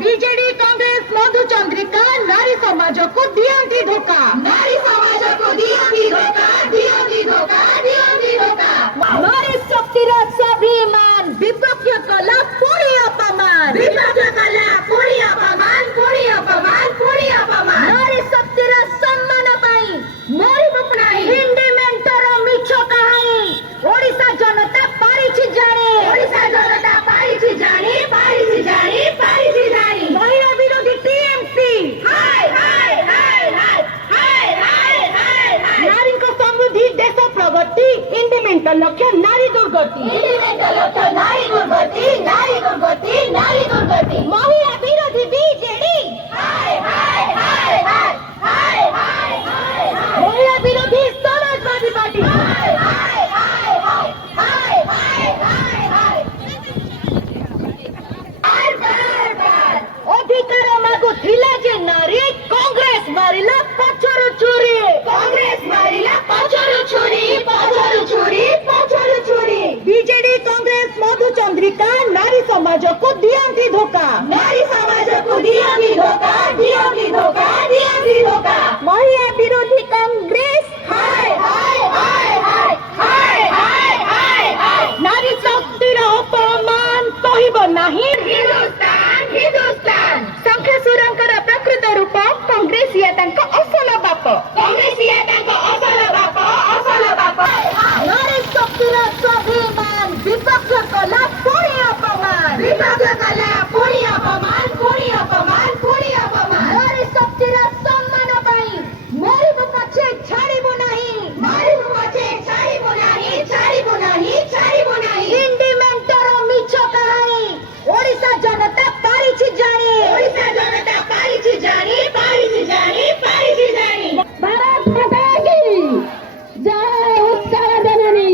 BJD Congress मधुचंद्रिका नारी समाज को दियंती धोखा, नारी समाज को दियंती धोखा, दियंती धोखा, दियंती धोखा। नारी शक्तिर स्वाभिमान विपक्ष कला पूरी अपमान, विपक्ष कला पूरी अपमान, पूरी अपमान, पूरी अपमान। नारी शक्तिर सम्मान पाई मोरी बपनाई हिंदी मेंटर मिछ कहाई ओडिशा जनता पारिछि जाने, ओडिशा जनता पारिछि जाने, पारिछि जाने, पारिछि जाने। महिला विरोधी टीएमसी हाय हाय हाय हाय हाय हाय हाय हाय। नारी को समृद्धि देश प्रगति इंडिमेंटल लक्ष्य नारी दुर्गति, इंडिमेंटल लक्ष्य नारी दुर्गति, नारी दुर्गति, नारी दुर्गति। महिला विरोधी बीजेडी हाय हाय हाय हाय हाय हाय हाय हाय। महिला विरोधी समाजवादी पार्टी हाय हाय हाय हाय हाय हाय हाय हाय। अधिकार मागुथिला जे नारी कांग्रेस मारिला पछरु छुरी, कांग्रेस मारिला पछरु छुरी, पछरु छुरी, पछरु छुरी। बीजेडी कांग्रेस मधुचंद्रिका नारी समाज को दियंती धोखा, नारी समाज को दियंती धोखा, दियंती धोखा, दियंती धोखा। महिला विरोधी कांग्रेस हाय हाय हाय हाय हाय हाय हाय हाय। नारी शक्तिर अपमान सहिब नाही हिंदुस्तान, हिंदुस्तान। शंखचूड़ंकर प्रकृत रूप कांग्रेस या तांको असल बाप, कांग्रेस या तांको असल बाप, असल बाप। नारी शक्तिर स्वाभिमान विपक्ष कला पूरी अपमान, विपक्ष कला पूरी अपमान, पूरी अपमान, पूरी अपमान। नारी शक्तिर सम्मान पाई मोरी पछे छाड़िबो नाही, मोरी पछे छाड़िबो नाही, छाड़िबो नाही, छाड़िबो नाही। हिंदी मेंटर मिछ कहाई ओडिशा जनता पारिछि जाने, ओडिशा जनता पारिछि जाने, पारिछि जाने, पारिछि जाने। भारत माता की जय, उत्तर जननी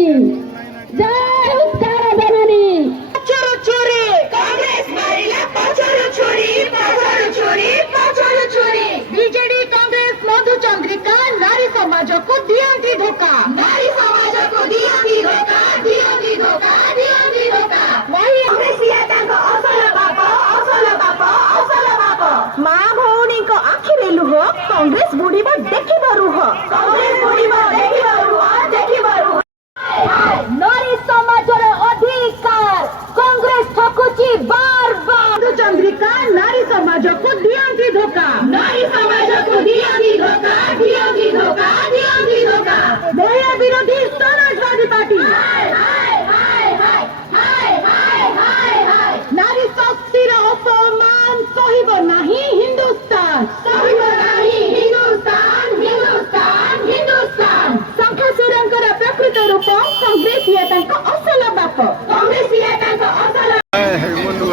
जय, उत्तर जननी। पछरु छुरी कांग्रेस मारिला पछरु छुरी, पछरु छुरी, पछरु छुरी। बीजेडी कांग्रेस मधुचंद्रिका नारी समाज को दियंती धोखा, नारी समाज को दियंती धोखा, दियंती धोखा, दियंती धोखा। कांग्रेस या तांको असल बाप, असल बाप, असल बाप। मां भौणी को आखिरे लुह कांग्रेस बुड़ीब देखिब रुह, कांग्रेस बुड़ीब देखिब रुह, देखिब रुह। नारी समाजर अधिकार कांग्रेस ठकुची बार बार। मधुचंद्रिका नारी समाज को दियंती धोखा, नारी समाज को दियंती धोखा, दियंती धोखा, दियंती धोखा। महिला विरोधी समाजवादी पार्टी हाय हाय हाय हाय हाय हाय हाय हाय। नारी शक्तिर अपमान सहिब नाही हिंदुस्तान, सहिब नाही हिंदुस्तान, हिंदुस्तान, हिंदुस्तान। शंखचूड़ंकर प्रकृत रूप कांग्रेस या तांको असल बाप, कांग्रेस या तांको असल। मुंडू